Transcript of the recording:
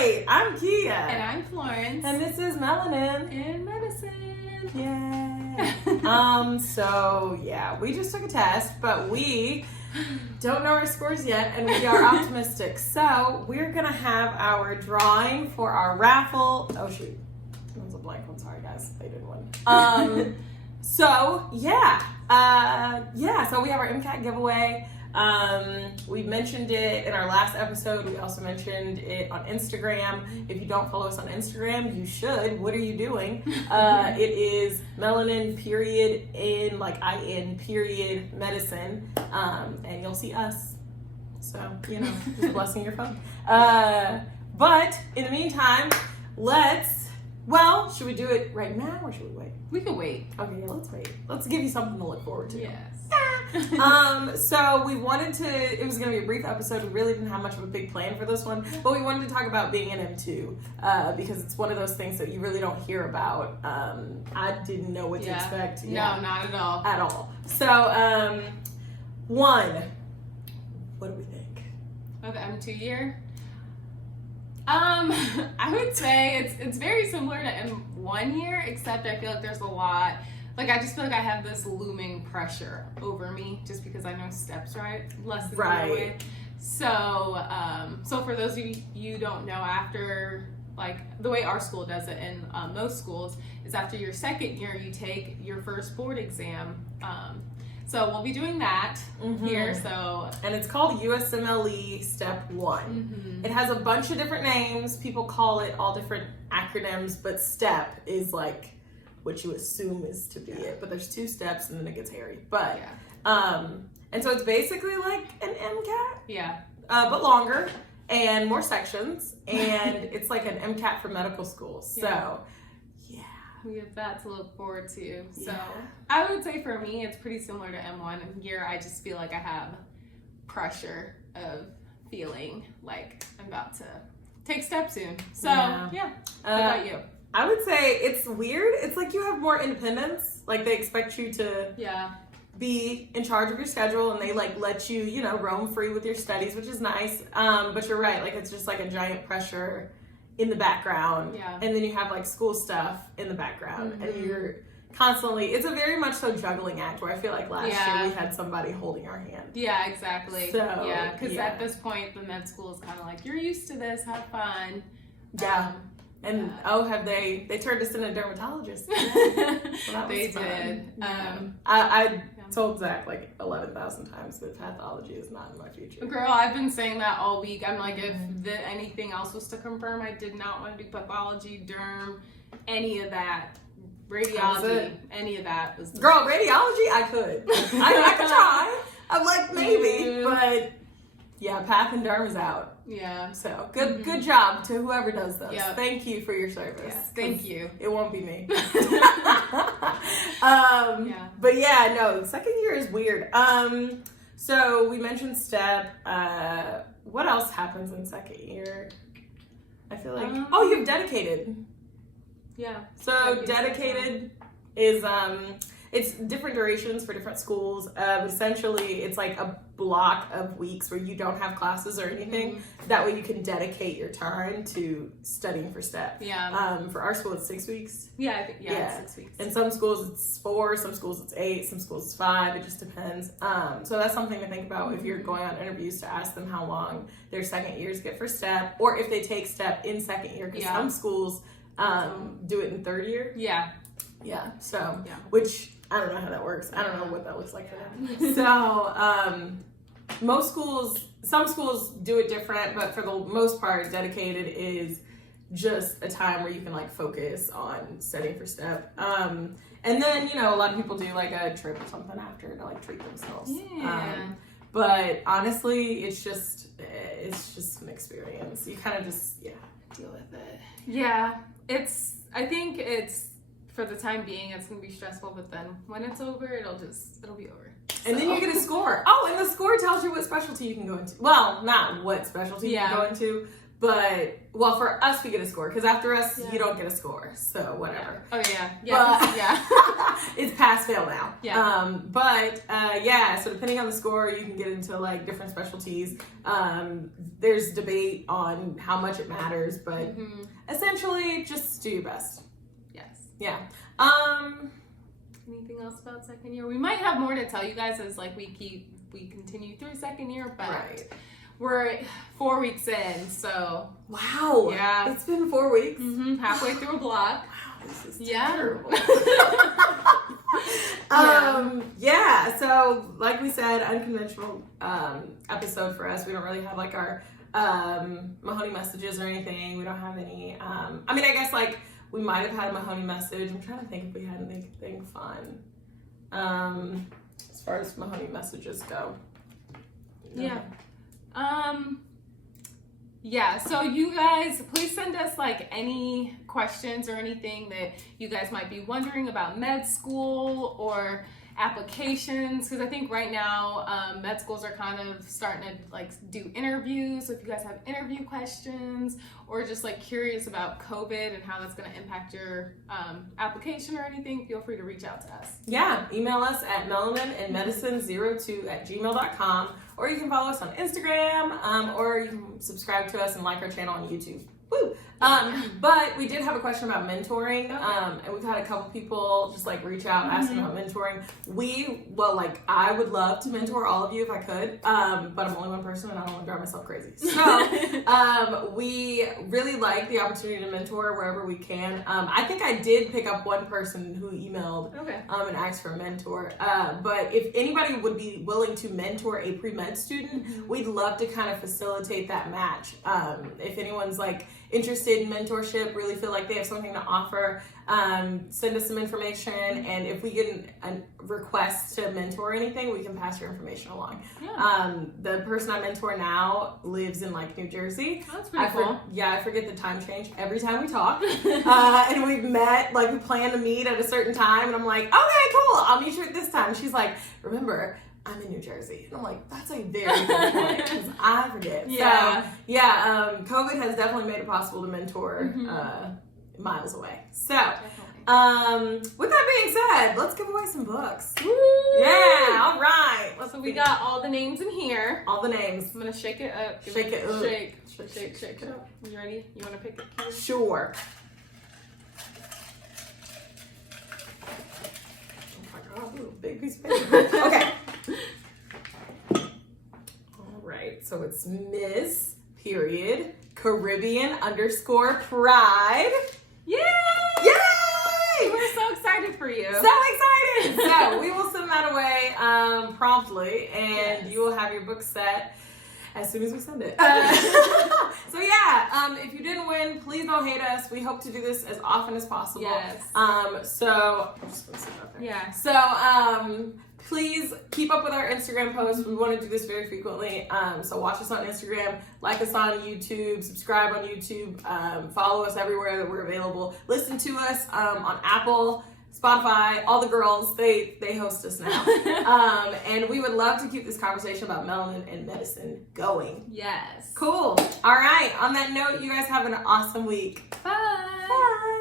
right. I'm Kia. And I'm Florence. And this is Melanin in Medicine. Yay. So yeah, we just took a test, but we don't know our scores yet, and we are optimistic. So we're gonna have our drawing for our raffle. Oh shoot, that was a blank one. Sorry guys, I did one. So yeah, so we have our MCAT giveaway. We mentioned it in our last episode. We also mentioned it on Instagram. If you don't follow us on Instagram, you should. What are you doing? It is melanin period in period medicine. And you'll see us. So, just blessing your phone. But in the meantime, should we do it right now or should we wait? We can wait. Okay, yeah, let's wait. Let's give you something to look forward to. Yes. So we wanted to, it was going to be a brief episode. We really didn't have much of a big plan for this one, but we wanted to talk about being an M2, because it's one of those things that you really don't hear about. I didn't know what to expect. No, not at all. At all. So, what do we think? Of the M2 year? I would say it's very similar to M1 year, except I feel like there's a lot. I just feel like I have this looming pressure over me just because I know steps less than the way. So for those of you who don't know, after the way our school does it and most schools is after your second year you take your first board exam. So we'll be doing that here. And it's called USMLE Step 1. It has a bunch of different names. People call it all different acronyms, but STEP is what you assume is to be it. But there's 2 steps and then it gets hairy. But and so it's basically like an MCAT. Yeah. But longer and more sections. And it's like an MCAT for medical school. So we have that to look forward to. So I would say for me, it's pretty similar to M1 year. I just feel like I have pressure of feeling like I'm about to take steps soon. So what about you? I would say it's weird. It's like you have more independence. They expect you to be in charge of your schedule, and they let you, roam free with your studies, which is nice. But you're right. It's just a giant pressure in the background, and then you have school stuff in the background, and you're constantly, it's a very much so juggling act, where I feel like last year we had somebody holding our hand. Yeah, exactly. So, because at this point the med school is kind of you're used to this, have fun. And they turned us into a dermatologist. So they did. I told Zach 11,000 times that pathology is not in my future. Girl, I've been saying that all week. I'm if anything else was to confirm, I did not want to do pathology, derm, any of that. Radiology, any of that was Girl, radiology, I could. I could try. I'm maybe, but path and derm is out. Yeah. So good job to whoever does those. Yep. Thank you for your service. Yes, thank you. It won't be me. But second year is weird. So we mentioned STEP. What else happens in second year? I feel like you have dedicated. Yeah. So dedicated is it's different durations for different schools. Essentially, it's a block of weeks where you don't have classes or anything. That way you can dedicate your time to studying for STEP. Yeah. For our school, it's 6 weeks. Yeah, it's 6 weeks. In some schools, it's 4. Some schools, it's 8. Some schools, it's 5. It just depends. So that's something to think about if you're going on interviews, to ask them how long their second years get for STEP, or if they take STEP in second year, because some schools do it in third year. Yeah. Yeah. So, which I don't know how that works. I don't know what that looks like for them. So, some schools do it different, but for the most part, dedicated is just a time where you can focus on studying for STEP. And then, a lot of people do a trip or something after to treat themselves. Yeah. But honestly, it's just an experience. You kind of just, deal with it. Yeah. I think it's, for the time being, it's going to be stressful, but then when it's over, it'll be over. And then you get a score. Oh, and the score tells you what specialty you can go into. Well, not what specialty you can go into, But, well, for us, we get a score. Because after us, Yeah. you don't get a score. So, whatever. Oh, yeah. Yeah. But, Yeah. it's pass-fail now. Yeah. Yeah, so depending on the score, you can get into, like, different specialties. There's debate on how much it matters, but essentially, just do your best. Yes. Yeah. Anything else about second year? We might have more to tell you guys as, like, we continue through second year, but... Right. We're 4 weeks in, so Wow. Yeah. It's been 4 weeks. Halfway through a block. Wow, this is Yeah. terrible. Yeah, so like we said, unconventional episode for us. We don't really have like our Mahoney messages or anything. We don't have any. I mean, I guess like we might have had a Mahoney message. I'm trying to think if we had anything fun as far as Mahoney messages go. Yeah. Yeah, so you guys, please send us like any questions or anything that you guys might be wondering about med school or applications, because I think right now med schools are kind of starting to like do interviews. So if you guys have interview questions or just like curious about COVID and how that's going to impact your application or anything, feel free to reach out to us. Yeah, email us at melaninandmedicine02@gmail.com, or you can follow us on Instagram, or you can subscribe to us and like our channel on YouTube. Woo! But we did have a question about mentoring, and we've had a couple people just like reach out asking about mentoring. I would love to mentor all of you if I could, but I'm only one person and I don't want to drive myself crazy. So we really like the opportunity to mentor wherever we can. I think I did pick up one person who emailed and asked for a mentor. But if anybody would be willing to mentor a pre-med student, we'd love to kind of facilitate that match. If anyone's like interested in mentorship, really feel like they have something to offer, send us some information, and if we get a request to mentor anything, we can pass your information along. The person I mentor now lives in like New Jersey. Oh, that's pretty cool. I forget the time change every time we talk. And we've met, like we plan to meet at a certain time, and I'm like, okay, cool, I'll meet you at this time. She's like, remember, I'm in New Jersey. And I'm like, that's a very good point, because I forget. Yeah. So, COVID has definitely made it possible to mentor miles away. So, with that being said, let's give away some books. Woo! Yeah, all right. So we got all the names in here. All the names. I'm going to shake it up. Shake it up. Shake it up. You ready? You want to pick it? Keith? Sure. Oh my God, little big piece of paper. Okay. All right, so it's Miss Period Caribbean _ Pride. Yay! Yay! We're so excited for you. So excited! So we will send that away promptly, and you will have your book set as soon as we send it. So yeah, if you didn't win, please don't hate us. We hope to do this as often as possible. Yes. So I'm just gonna sit up there. Yeah. So please keep up with our Instagram posts. We want to do this very frequently. So watch us on Instagram, like us on YouTube, subscribe on YouTube, follow us everywhere that we're available. Listen to us on Apple, Spotify, all the girls, they host us now. And we would love to keep this conversation about melanin and medicine going. Yes. Cool. All right. On that note, you guys have an awesome week. Bye. Bye.